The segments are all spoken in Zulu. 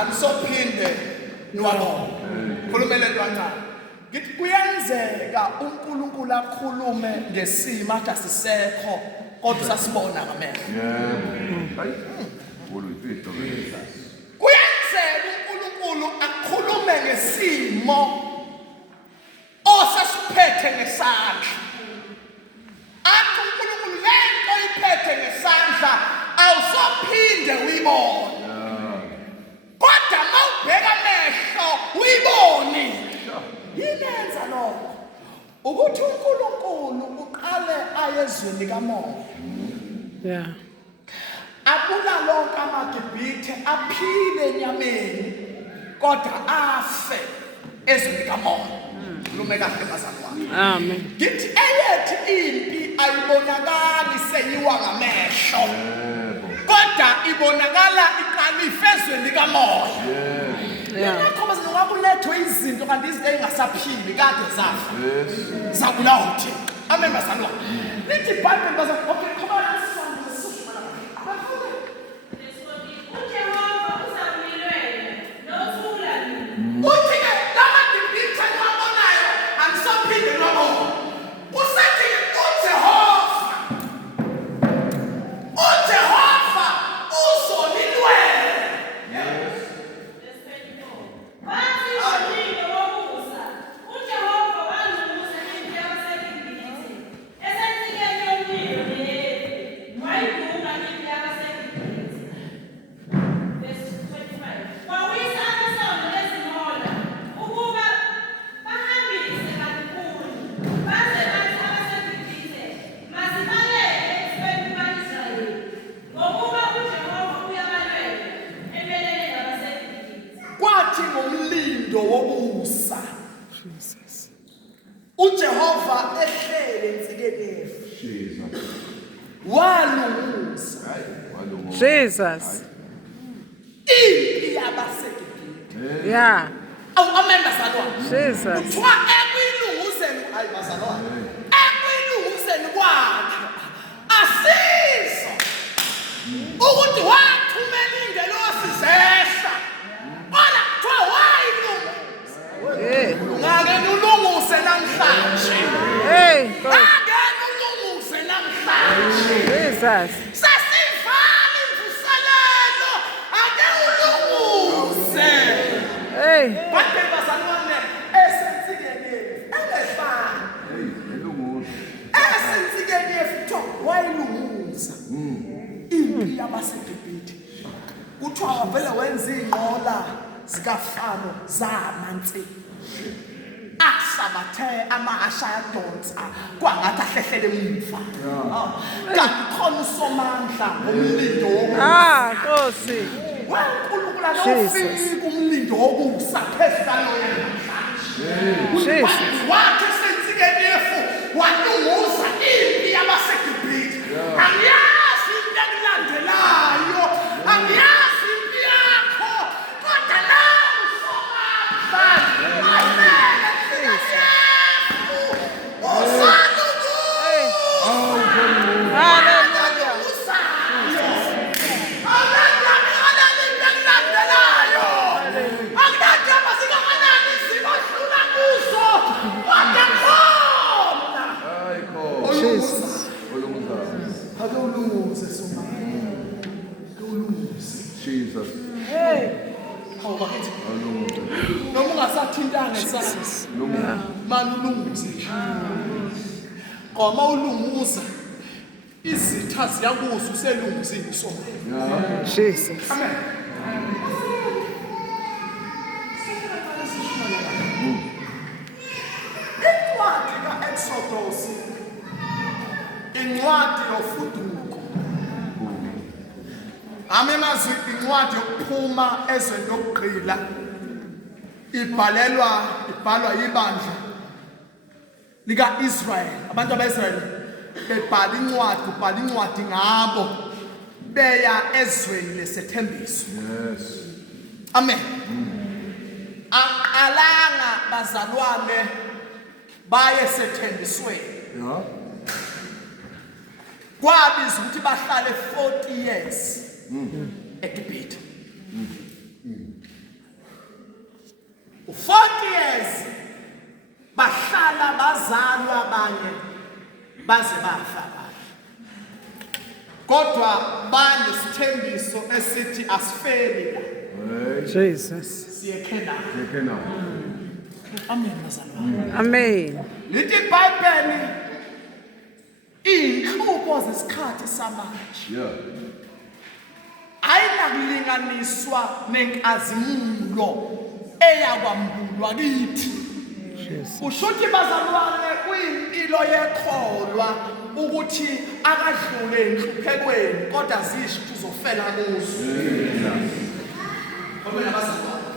anisophinde niwabone. Khulumele ntwana. Ngithi kuyenzeka uNkulunkulu akhulume ngesimo ade asisekho kodwa sasibona ngamehlo. Hayi. Oluyifihlo ke. Kuyenzeka uNkulunkulu akhulume ngesimo osasiphethe ngesandla. Athi uNkulunkulu lento iphethe ngesandla awusophinde uyibone. Kodwa mawubheka amehlo uyibone. Yinenza lokho ukuthi uNkulunkulu uqale ayezweni kamoya. Abula lonke amaGibhithe aphile enyameni kodwa afe ezweni likamoya. Khulume kahle bazalwane. Amen. Ngithi eyethi impi ayibonakali seyiwa ngamehlo. Kodwa ibonakala iqalife ezweni likamoya. Yakho bazalwane kulethwe izinto kanti izinto engasaphili kade zafa. Zabulawa uthi. Amen bazalwane. Lithi iBhayibheli bazalwane okay come on. Uthi ke lamaGibhithe niwabonayo anisophinde niwabone. Usethi uJehova uzonilwela. Kwathi ngomlindo wobusa uJehova ehlele ensikeni yefu. Walunguza Jesus. impi yabaseGibhithe. Yeah. Amen bazalwane. Jesus. Kuthiwa ekuyilunguzeni ayi bazalwane. Ekuyilunguzeni kwakhe asiza ukuthi wathumela ingelosi zehla. Ola kuthiwa wayilunguza. Ngake ulunguse namhlanje. Hey. Ngake ulunguse namhlanje. Jesus. Sasivala imvuselelo ake ulunguse. Hey. Bathe bazalwane esensikeni elefana. Elunguza. Esensikeni yefutho wayilunguza. Impi yabaseGibhithe. Kuthiwa wavele wenza inqola zikaFaro zamanzi. Asabathe amahasha yadonsa kwangathi ahlehlele emuva. Kanti khona usomandla ngomlindo wokusa. Nkosi. WaNkulunkulu akufika umlindo wokusa phezulu Jesus. wakhe sensikeni yefu walunguza impi yabaseGibhithe. Angiyazi into ekulandelayo. Angiyazi impi yakho. Kodwa nawe usomandla. Jesus. Noma ungasathintana esasa. Manje ulunguze nje. Ngoba ulunguza izitha ziyakuza uselunguzile isona. Jesus. Amen. Incwadi kaExodus incwadi yofuduko. Amenazi incwadi yokuphuma ezweni lokugqila ibhalwa ibandla lika-Israyeli. Abantu abaIsrayeli bebhala incwadi ngabo beya ezweni lesethembiso. Yes. Amen. Aqalanga bazalwane baye sethembisweni. Yeah. Kwabiza ukuthi bahlale 40 years eGibhithe. abanye baze bafa. Kodwa banesithembiso esithi asifeli. Jesus. Siyekhela. Amen bazalwane. Amen. Lithi iBhayibheli inhlupho zesikhathi samanje. Ayinakulinganiswa nenkazimulo eyakwambulwa kithi. Ushuthi bazalwane kuyimpilo yekholwa ukuthi akadlule enhluphekweni kodwa zisho uzofela kuzo. Ngoba nabazalwane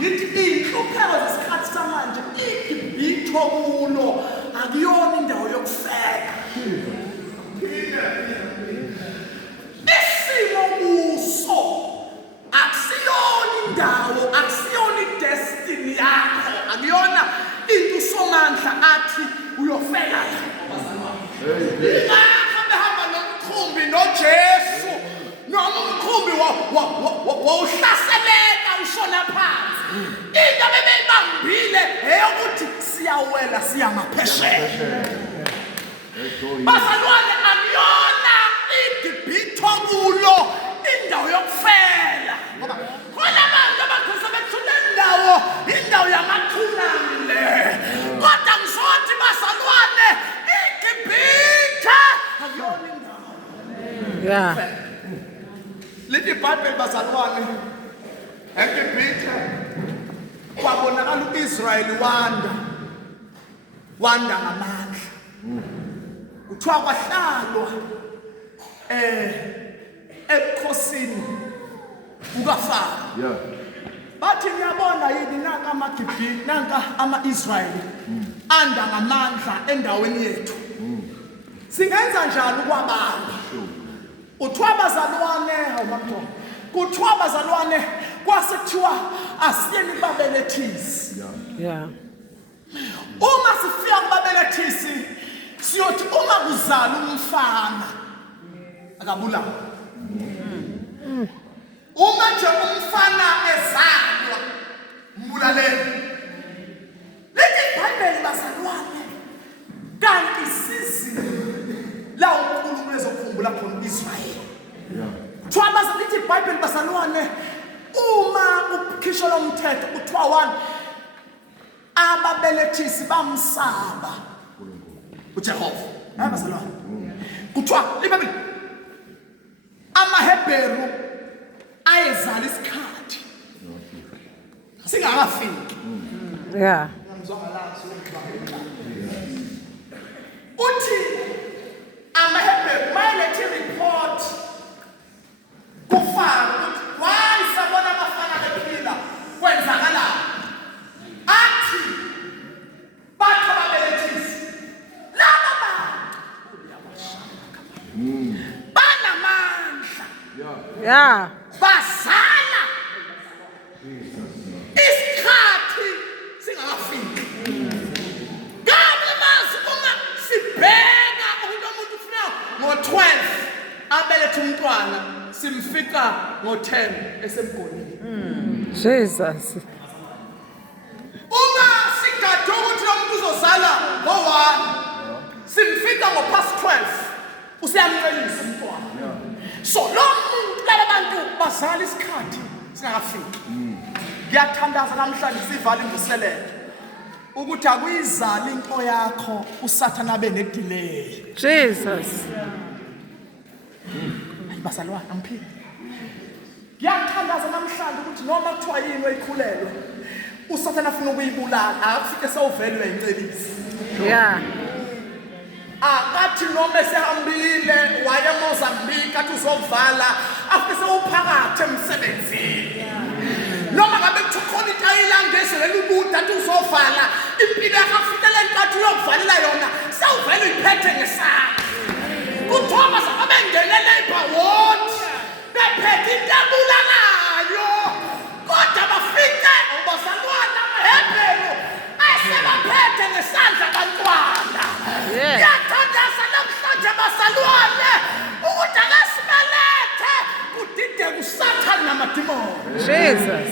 yithi inhlupheko zesikhathi samanje igibitho kulo akuyona indawo yokufela. Isimo kuso akusiyona indawo, akusiyona idestiny yakho, akuyona into somandla athi uyofela Ingakho behamba nomkhumbi noJesu noma umkhumbi wawuhlaseleka ushona phansi. Into bebeyibambile eyokuthi siyawela siyamaphesheya. Bazalwane akuyona igibitho kulo indawo yokufela. Ngoba khona abantu abakhosa bethule indawo yamathunami le. Kodwa ngizothi bazalwane igibitho akuyona indawo. Yeah. Lithi iBhayibheli bazalwane eGibhithe kwabonakala uIsrayeli wanda ngamandla. Kuthiwa kwahlalwa ebukhosini bukaFaro. Bathi ngiyabona yini nanka amaGibhithe nanka ama-Israyeli anda ngamandla endaweni yethu. Singenza njani ukwabamba? Kuthiwa bazalwane awumakho. Kuthiwa bazalwane kwasekuthiwa asiyeni babelethisi. Yeah. Uma sifika kubabelethisi siyothi uma kuzala umfana akabulawa. Uma nje umfana ezalwa mbulaleni. Lithi iBhayibheli bazalwane kanti isizini la uNkulunkulu ezokhumbula khona uIsrayeli. Kuthiwa bazalwane lithi iBhayibheli bazalwane uma ukhishwa lo mthetho kuthiwa 1 ababelethisi bamsaba uJehova. Hayi bazalwane. Kuthiwa iBhayibheli amaHebheru ayezala isikhathi singakafiki. Yeah. Uthi amaHebheru mayelethe report kuFaro ukuthi why sabona abafana bephila kwenzakala. Athi batho babelethisi laba banamandla. Yeah. Bazala isikhathi singakafiki. Kambe manje uma sibheka ukuthi umuntu ufuna ngo-12 abelethe umntwana simfika ngo-10 esemgonini. Jesus. Uma sigade ukuthi lo muntu uzozala ngo-1 simfika ngo-12 usiyamncelisa umntwana. So lo muntu laba bantu bazala isikhathi singakafiki. Ngiyathandaza namhlanje sivala imvuselelo ukuthi akuyizali into yakho uSathane abe nedelay. Jesus. Bazalwane amphile. Ngiyathandaza namhlanje ukuthi noma kuthiwa yini oyikhulelwe uSathane afuna ukuyibulala akufike sewuvelwe incelisi. Yeah. Akathi noma esehambile waye eMozambique athi uzovala afike sewuphakathi emsebenzini. Noma ngabe kukhona into ayilandezele ukuthi athi uzovala impilo yakho afitele enkathi uyokuvalela yona sewuvela uyiphethe ngesandla. Kuthiwa basabengene labor ward bephethe into ebulalayo kodwa bafike bazalwana amaHebheru asebaphethe ngesandla abantwana. Ngiyathandaza namhlanje bazalwane ukuthi akasibelethe kudide kuSathane namadimoni. Jesus.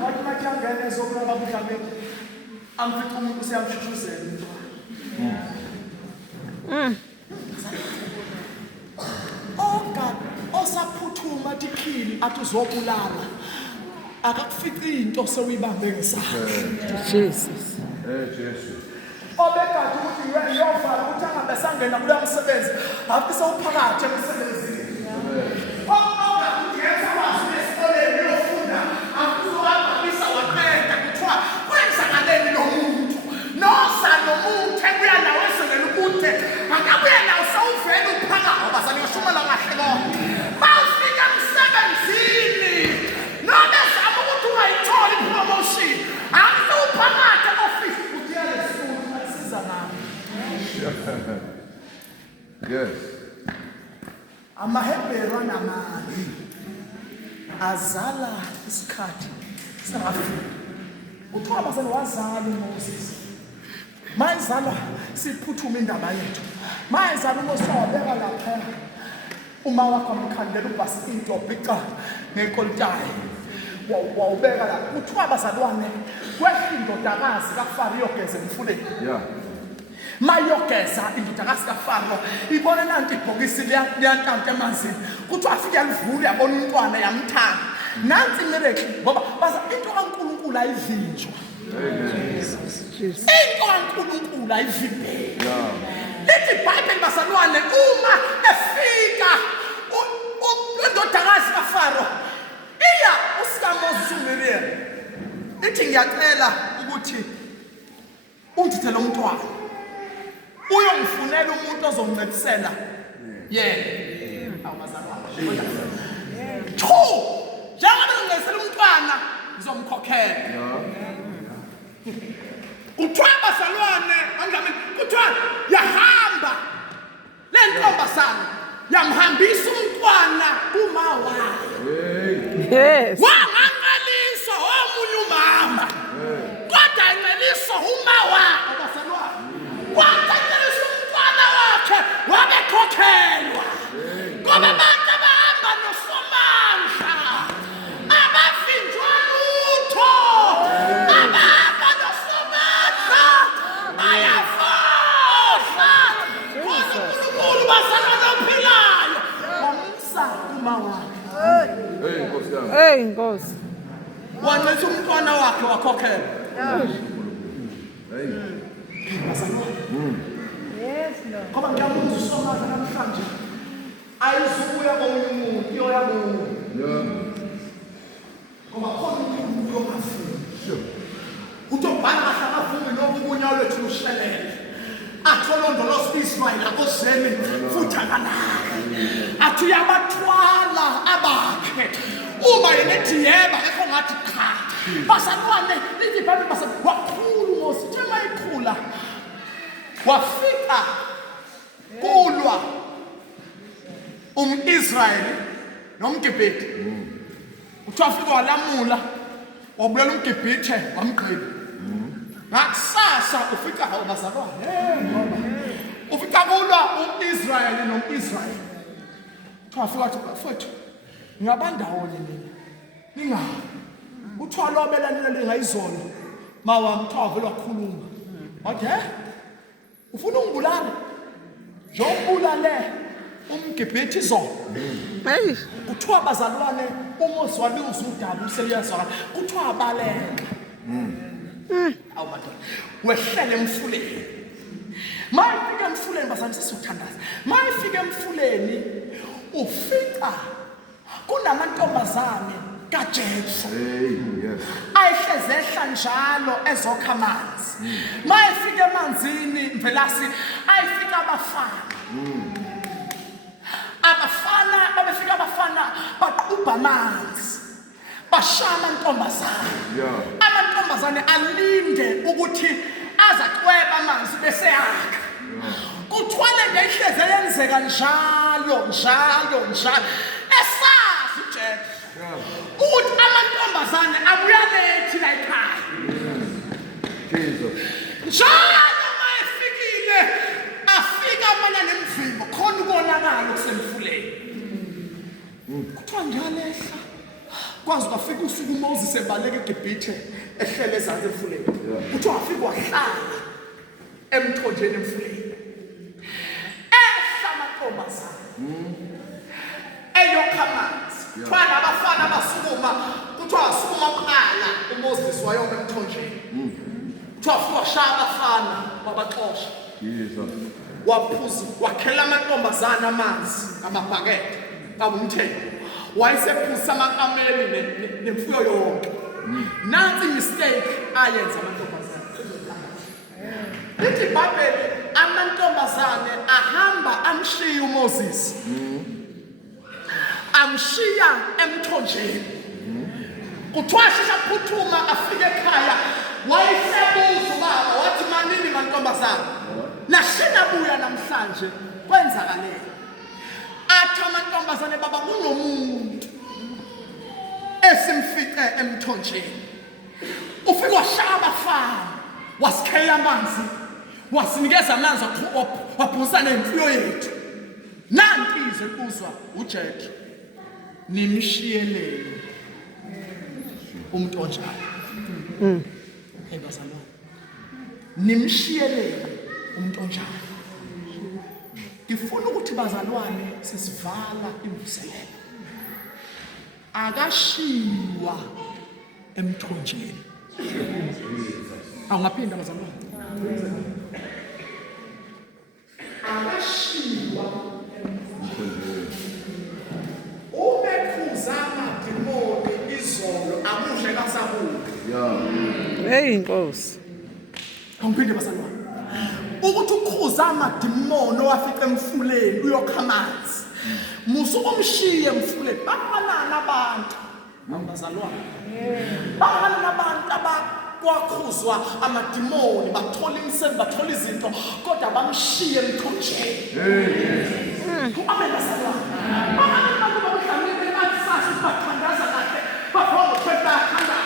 Wathi mathangene zokulaba budlameni Amfica umuntu usiyamshushuzela umntwana. Osaphuthuma dikhili athi uzobulala akakufici into sewuyibambe ngesandla. Jesus. Jesus. Obekade ukuthi uyovala ukuthi angabe sangena kulo msebenzi afise uphakathi emsebenzini. Okade uyenza wazi esikoleni uyofunda akuzohambisa waqeda kuthiwa kwenzakaleni lo muntu noza nomuntu ebuya nawe esengela ukuthi akabuye nawe sewuvela uphakathi abazali bashumela kahle konke. Bawufika emsebenzini noma zama ukuthi ungayitholi promotion akusuphakathi office Yes. Amahebheru anamali azala isikhathi singafiki. Uthiwa abazali wazala uMoses. Mayizalwa siphuthuma indaba yethu. Mayizalwa uMoses wabeka lapha. Uma wakho amkhandela ubhasi into bhica nekoltayi. Wawubeka la. Uthiwa abazalwane kwehla indodakazi kaFaro iyogeza emfuleni. Yeah. Mayogeza indodakazi kaFaro ibona nanti ibhokisi liyantanta emanzini kuthi afike alivule yabona umntwana yamthanda nansi miracle ngoba baza into kaNkulunkulu ayivinjwa. Into kaNkulunkulu ayivimbeki. Lithi iBhayibheli bazalwane uma efika indodakazi kaFaro iya usikaMoses uMiriam ithi ngiyacela ukuthi ungithethele umntwana uyomfunela umuntu ozomncedisela yena awubazalwane njengoba ngicela umntwana ngizomkhokhela kuthiwa bazalwane angabe kuthiwa yahamba le ntombazana yamhambisa umntwana kuma wayo. Yes. Wanganqaliswa omunye umama kodwa inqaliswa uma wakhe bazalwane wathathelisa umntwana wakhe wabekhokhelwa ngoba abantu abahamba nosomandla abavinjwa lutho abahamba nosomandla bayafohla uNkulunkulu bazalwane ophilayo wamsa uma wakhe. Hey, Nkosi yami. Hey, Nkosi. Wanqisa umntwana wakhe wakhokhela. Hey. Yes, Lord. Ngoba ngiyabuza uSomandla namhlanje ayizukuya komunye umuntu iyoya kuwe. Yeah. Ngoba khona umuntu ongafuni. Utobhala kahlangavumi nokubunya lwethu lushelele. Atholondoloza uIsrayeli akozeni futhi akalala. Athi uyabathwala abakhe. Uma yena ethi yeba ekho ngathi cha. Bazalwane lithi iBhayibheli basa wakhulu uMoses uthe mayikhula. Wafika kulwa umIsrayeli nomGibhithe. Uthi wafika walamula wabulela umGibhithe wamgqiba. Ngakusasa ufika hawo bazalwane ngoba ufika kulwa uIsrayeli nomIsrayeli. Wafika wathi bafowethu ngiyabandawonye mina ningabi uthwala obelanile lingayizolo mawamthawa vele wakhuluma wathi ufuna ungibulala njobulale umGibhithe izolo. Hey. Kuthiwa bazalwane uMoses waluza udaba useliyazwakala kuthiwa abaleka. Awu madoda wehlele emfuleni mayifika emfuleni bazalwane sisuthandaza mayifika emfuleni ufika kunamantombazane kaJesu. Hey, yes. Ayihlezehla njalo ezokha amanzi mayifika emanzini mvelasi ayifika abafana baqubha amanzi bashaya amantombazane. Amantombazane alinde ukuthi azakweba amanzi bese yakha. Kuthiwa le nto ihleze yenzeka njalo esazi uJesu ukuthi amantombazane abuyalethi la ekhaya. Jesus. Njalo mayefikile afika amanye nemvimbo khona ukonakala kusemfuleni. Kuthiwa njalo ehla kwaze kwafika usuku uMoses ebaleka eGibhithe ehlele ezantsi emfuleni kuthiwa wafika wahlala emthonjeni emfuleni ehla amantombazana eyokha amanzi kuthiwa nabafana abasukuma kuthiwa wasukuma kuqala uMoses wayoma emthonjeni kuthiwa wafika washaya abafana wabaxosha Jesus. waphuza wakhela amantombazana amanzi amabhakede kabumthetho wayesephuza amakameli nemfuyo yonke nansi mistake ayenza amantombazana lithi iBhayibheli amantombazane ahamba amshiya uMoses amshiya emthonjeni kuthiwa shesha phuthuma afike ekhaya wayesebuza ubaba wathi manini mantombazana nasinabuya namhlanje kwenzakaleni athi amantombazane baba kunomuntu esimfice emthonjeni ufike washaya abafana wasikhela amanzi wasinikeza amanzi waphuza nemfuyo yethu nanti ize kuzwa uJethro nimshiyelele umuntu onjalo ebazalwane nimshiyelele umuntu onjalo ngifuna ukuthi bazalwane sesivala imvuselelo akashiwa emthonjeni angaphinda bazalwane akashiwa emthonjeni ubekhuza amadimoni izolo amushe kasabuka Hey Nkosi. angiphinde bazalwane ukuthi ukhuza amadimoni owafica emfuleni uyokha amanzi musukumshiye emfuleni bafanana abantu abazalwane bafanana abantu abakwakuzwa amadimoni bathola imisebenzi bathola izinto kodwa bamshiye emthonjeni amen bazalwane abantu babudlamile bakusasa bathandaza kahle babona ukuthi bathandaza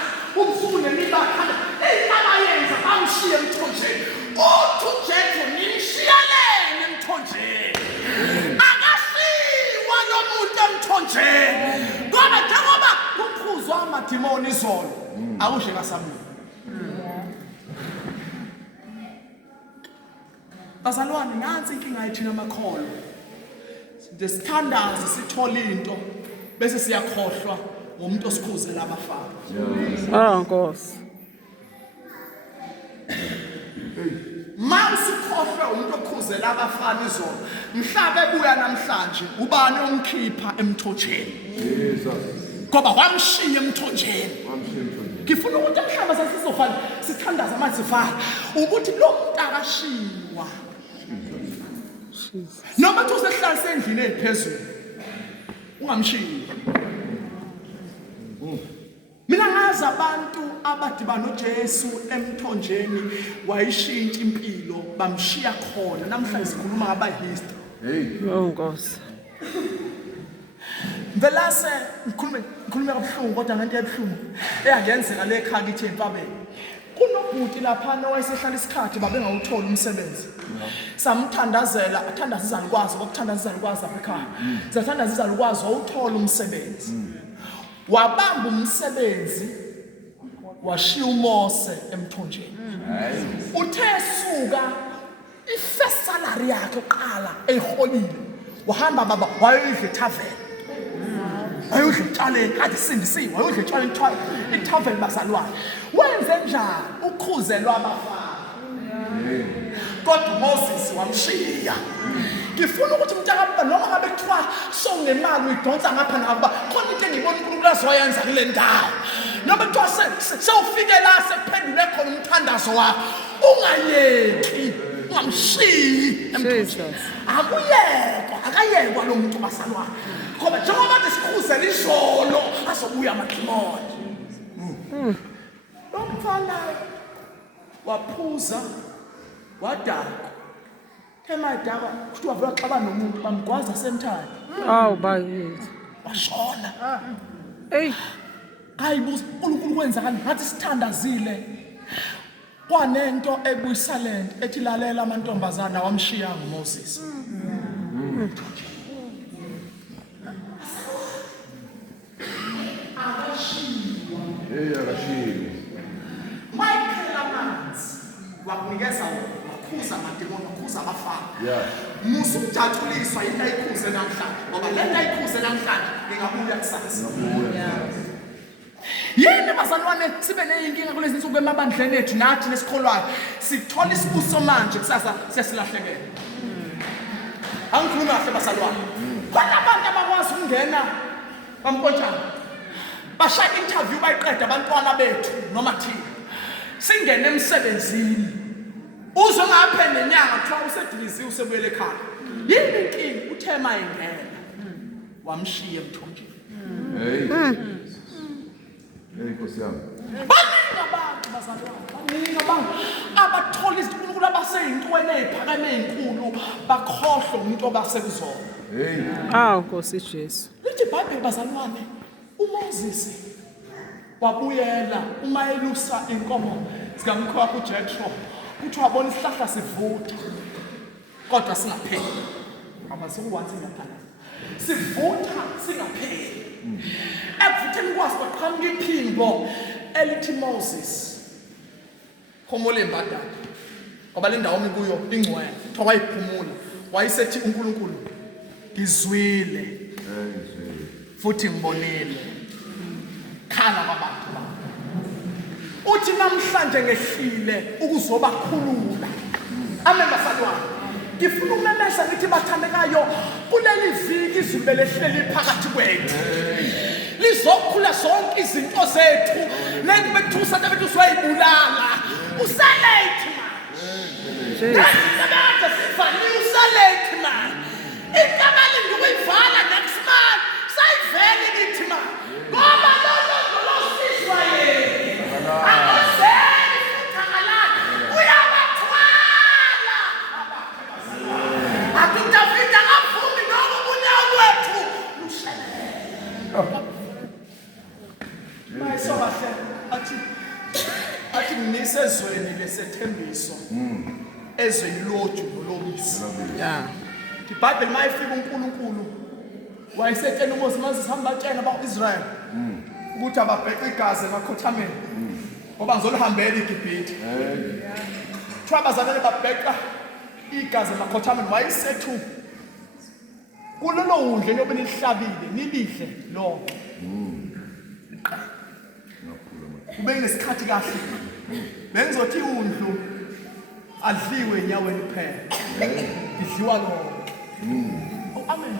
umfune nibakhanda abayenza bamshiye emthonjeni uthi uJethro nimshiyelene emthonjeni akasiwa nomuntu emthonjeni ngoba njengoba kukhuzwa amadimoni izolo akushe kasabuya bazalwane nansi inkinga yethina amakholo desithandaza sithola into bese siyakhohlwa ngomuntu osikhuzela abafana Nkosi. Mawusikhohlwe umuntu okhuzela abafana izolo mhlawumbe ebuya namhlanje ubani omkhipha emthonjeni Jesus. ngoba wamshiya emthonjeni ngifuna ukuthi mhlawumbe sasizofana sithandaza amazivala ukuthi lo muntu akashiwa noma uthi usehlala endlini eziphezulu ungamshiyi mina ngazi abantu abadibana noJesu emthonjeni wayishintsha impilo bamshiya khona namhlanje sikhuluma ngaba history Nkosi. velase ngikhulume kabuhlungu kodwa ngento ebuhlungu eyangenzeka le ekhaya kithi eMfabeni kunobhuti lapha owayesehlala isikhathi babengawuthola umsebenzi samthandazela athandaza izalukwazi ngokuthandaza izalukwazi lapha ekhaya zathandaza izalukwazi wawuthola umsebenzi wabamba umsebenzi washiya uMose emthonjeni uthe suka ifirst salary yakhe oqala eyiholile wahamba baba wayodla eTavern wayodla etshaleni kade sindisiwe wayodla etshaleni iTavern bazalwane wenze njani ukhuzelwa abafana kodwa uMoses wamshiya ngifuna ukuthi mntakababa noma ngabe kuthiwa sowunemali uyidonsa ngapha ngapha khona into engibona uNkulunkulu azoyenza kule ndawo noma kuthiwa sewufike la sekuphendule khona umthandazo wakho ungayeki ungamshiyi emthonjeni akayekwa lo muntu basalwane ngoba njengoba sikhuzela izolo azobuya amadimoni lo mfana waphuza wadakwa emadaka kuthi wavela xaba nomuntu bamgwaza semthani bayithi. washona Hey. hayibuza uNkulunkulu kwenzakani ngathi sithandazile kwanento ebuyisalent ethi lalela amantombazana wamshiya nguMoses akashiya akashilo. Michael amanzi wakunikeza wakhuza amademoni wakhuza abafana. Yeah. Musa ukujatshuliswa into ayikhuze namhlanje ngoba le nto ayikhuze namhlanje ingabuya kusasa. Yini bazalwane sibe neyinkinga kulezi insuku emabandleni ethu nathi nesikholwayo sithola isibuso manje kusasa sesilahlekele. Angikhuluma kahle bazalwane. Banabantu abakwazi ukungena bampontshana. Bashaya interview bayiqeda abantwana bethu noma thina. Singene emsebenzini. Uzwe ngaphe nenyanga kuthiwa usediliziwe usebuyele ekhaya. Yini inkinga uThema ingena. Wamshiya emthonjeni. Hey Nkosi yami. Baningi abantu bazalwane. Baningi abantu abathola izinkulunkulu abaseyintweni eziphakeme ezinkulu bakhohlwe umuntu obasekuzona. Hey. Awu Nkosi Jesu. Lithi iBhayibheli bazalwane uMoses wabuyela uma elusa inkomo zikamkhwakhe uJethro uthi wabona isihlahla sivutha kodwa singapheli. Abasukuwathi ngaphana. Sivutha singapheli. Ekuvutheni kwaso kwaqhamuka iphimbo elithi Moses. Khomole mbadala. Ngoba le ndawo kuyo ingcwele. Kuthiwa wayiphumula. Wayisethi uNkulunkulu ngizwile. Futhi ngibonile. Khala kwabantu bami. Uthi namhlanje ngehlile ukuzobakhulula. Amen basalwane. Ngifuna ukumemeza ngithi bathandekayo kuleli viki izulu belehleli phakathi kwethu. Lizokhula zonke izinto zethu. Lento bekuthusa bethu swayibulala. Usalate manje. Ngisebenza sivani usalate manje. Ikamali ngikuyivala next month. Sayivele ngithi manje. Ngoba lo siswa yini. Akuzeni futhakalana. Uyabathwala. Akutafika ngavumi noma ubunyaka wethu. Lushele. Mayisobahle athi ngisezweni lesethembiso. Ezwe iloju nolobisi. Yeah. iBhayibheli mayifika uNkulunkulu wayesetshela uMoses hamba tshena abaIsrael ukuthi ababheqe igazi emakhothameni ngoba ngizolihambela iGibhithe. Kuthiwa bazalwane babheqa igazi emakhothameni wayesethu kulelo undle lobe nilihlabile nilidle lonke. Kube ngesikhathi kahle bengizothi undlu adliwe enyaweni kuphela. Idliwa lonke. Amen.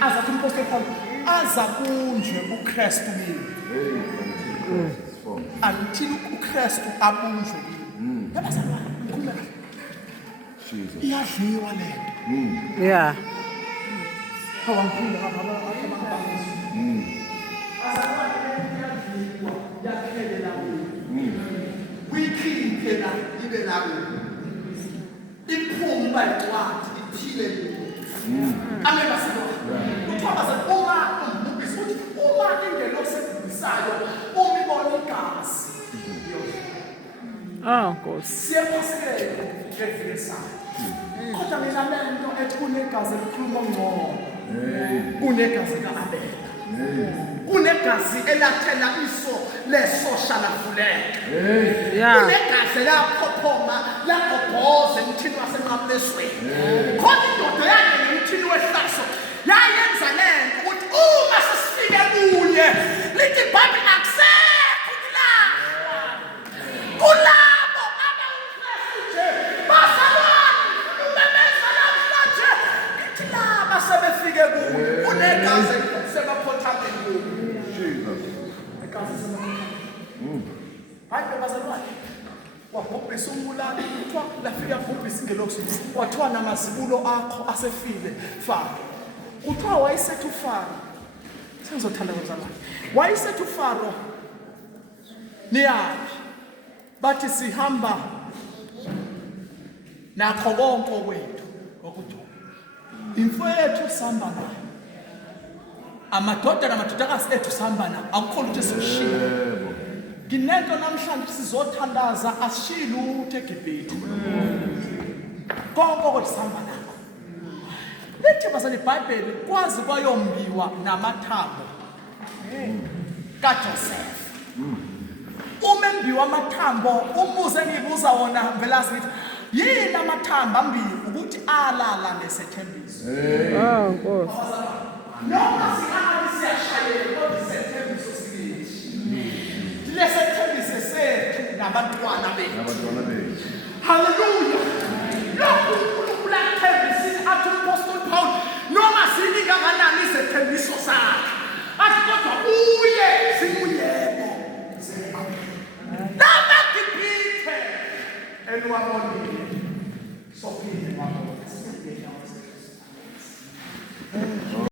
Azathi umpostoli Paul aza kunje uKristu kimi. Angithi uKristu abunjwe kimi. Yabazalwane ngikhuluma kahle. Jesus. Iyadliwa lento. Yeah. Awangifunda ngapha wikhiphe la ibe nawo iphumba incwadi iphile amen basilwa kuthiwa uma umbhubhisi uthi uma ingelo sedumisayo uma ibona igazi Awu Nkosi. siyephasikele evilesayo kodwa mina lento ethi kunegazi elikhuluma ngcono kunegazi kaAbela kunegazi elathela iso lesosha lavuleka. Yeah. Kunegazi laphophoma lagobhoza emthini wasenqamlesweni. Khona indoda yakhe ngemthini wehlaso yayenza lento ukuthi uma sisifike kunye lithi iBhayibheli akusekho kulabo abawuKristu nje bazalwane umemeza namhlanje lithi laba sebefike kunye kunegazi sebaphothameni kunye. Hayi bazalwane wabhubhisa umbulali kuthiwa lafika bhubhisa ingelosi wathiwa namazibulo akho asefile Faro. Kuthiwa wayesethu Faro sengizothanda bazalwane wayesethu Faro niyaphi bathi sihamba nakho konke kwethu okuthi imfowethu sihamba nayo amadoda namadodakazi ethu sihamba nawo akukho lutho esikushiya. Nginento namhlanje sizothandaza asishiyi lutho eGibhithe. Konke okusihamba nakho. Lithi bazalwane iBhayibheli kwazi kwayombiwa namathambo. kaJoseph. Umembiwa amathambo umuze engibuza wona mvelasi ngithi yini amathambo ambili ukuthi alala nesethembiso. Oh, Nkosi. Noma sihamba siyashayela kodwa isethembiso sikithi. Lesethembiso sethu nabantwana bethu. Abantwana bethu. Hallelujah. Lokhu uNkulunkulu athembisile athi uApostle Paul noma siningi kangakanani izethembiso zakhe. Athi